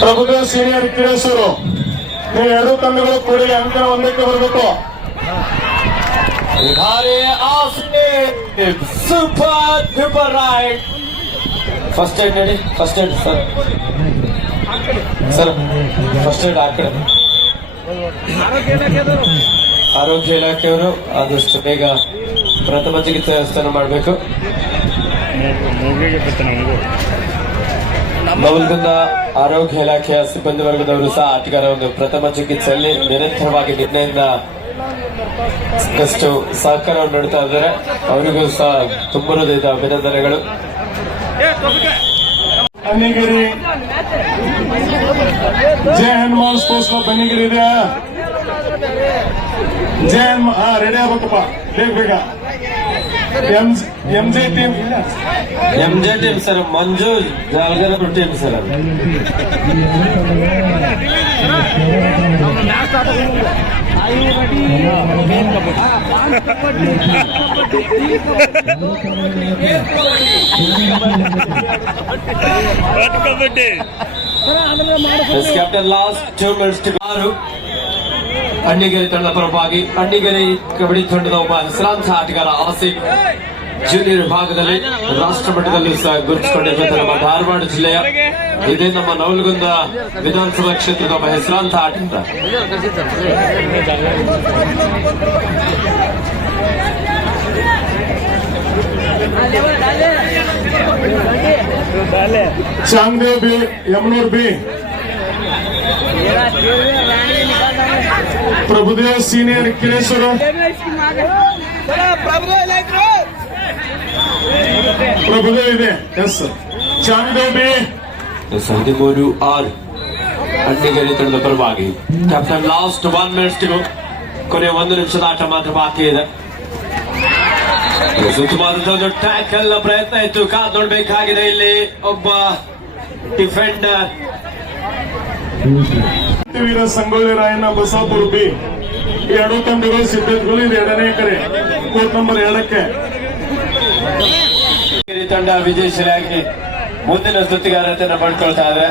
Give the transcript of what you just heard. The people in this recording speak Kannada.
ಪ್ರಭುದೇವ್ ಸೀನಿಯರ್ ಕಿರೇಶೂರು, ನೀವು ಎರಡು ತಂಡಗಳು ಕೂಡಿ ಅಂಕಣ ಒಂದಕ್ಕೆ ಬರಬೇಕು. Super duper raid. First aid ನೋಡಿ, first aid sir, sir first aid ಆ ಕಡೆ. ಆರೋಗ್ಯ ಇಲಾಖೆಯವರು ಆದಷ್ಟು ಬೇಗ ಪ್ರಥಮ ಚಿಕಿತ್ಸೆ ವ್ಯವಸ್ಥೆ ಮಾಡಬೇಕು. ನವಲಗುಂದ ಆರೋಗ್ಯ ಇಲಾಖೆಯ ಸಿಬ್ಬಂದಿ ವರ್ಗದವರು ಸಹ ಆಟಗಾರ ಒಂದು ಪ್ರಥಮ ಚಿಕಿತ್ಸೆಯಲ್ಲಿ ನಿರಂತರವಾಗಿ ನಿನ್ನೆಯಿಂದ ಸಾಕಷ್ಟು ಸಹಕಾರವನ್ನು ನೀಡುತ್ತಾ ಇದ್ದಾರೆ. ಅವರಿಗೂ ಸಹ ತುಂಬ ಹೃದಯದ ಅಭಿನಂದನೆಗಳು. ಬನ್ನಿಗಿರಿ ಜಯ ಹನುಮಾನ್ ಸ್ಪೋರ್ಟ್ಸ್ ಕ್ಲಬ್ ಬನ್ನಿಗಿರಿ ಇದೆ. ಜಯ ರೆಡಿ ಆಗ್ಬೇಕಪ್ಪ, ಬೇಗ ಬೇಗ. MJ team sir, Manju Jalgar team sir. Captain last 2 minutes. Annigeri ತಂಡದ ಪರವಾಗಿ ಅಣ್ಣಿಗೇರಿ ಕಬಡ್ಡಿ ತಂಡದ ಒಬ್ಬ ಹೆಸರಾಂತ ಆಟಗಾರ ಆಸಿಫ್ ಜೂನಿಯರ್ ವಿಭಾಗದಲ್ಲಿ ರಾಷ್ಟ್ರ ಮಟ್ಟದಲ್ಲಿ ಸಹ ಗುರುತಿಸಿಕೊಂಡಿರುವಂತ ನಮ್ಮ ಧಾರವಾಡ ಜಿಲ್ಲೆಯ ಇದೇ ನಮ್ಮ ನವಲಗುಂದ ವಿಧಾನಸಭಾ ಕ್ಷೇತ್ರದ ಒಬ್ಬ ಹೆಸರಾಂತ ಆಟಗಾರ. Changdev B, Yamanur B, Prabhudev senior Kireshur, Prabhudev ಇದೆ. ಎಸ್, ಚಾಂಗ್ದೇವ್ ಬಿ 13-6 ಅಣ್ಣಿಗೇರಿ ತಂಡದ ಪರವಾಗಿ ಕ್ಯಾಪ್ಟನ್ ಲಾಸ್ಟ್ 1 minute. ಕೊನೆಯ 1 ನಿಮಿಷದ ಆಟ ಮಾತ್ರ ಬಾಕಿ ಇದೆ. ಸುತ್ತಮಾದಂತಹ ಒಂದು ಟ್ಯಾಕಲ್ ಪ್ರಯತ್ನ ಇತ್ತು, ಕಾದ್ ನೋಡ್ಬೇಕಾಗಿದೆ. ಇಲ್ಲಿ ಒಬ್ಬ ಡಿಫೆಂಡರ್ ವೀರ ಸಂಗೊಳ್ಳಿ ರಾಯಣ್ಣ ಬಸಾಪುರ ಬಿ. ಎರಡು ತಂಡಗಳು ಸಿದ್ಧತೆಗಳು. ಇದು 2ನೇ ಎಕರೆ, ಕೋರ್ಟ್ ನಂಬರ್ 2ಕ್ಕೆ. ತಂಡ ವಿಜಯಶಾಲಿಯಾಗಿ ಮುಂದಿನ ಸುತ್ತಿಗಾರತೆಯನ್ನು ಪಡ್ಕೊಳ್ತಾ ಇದೆ.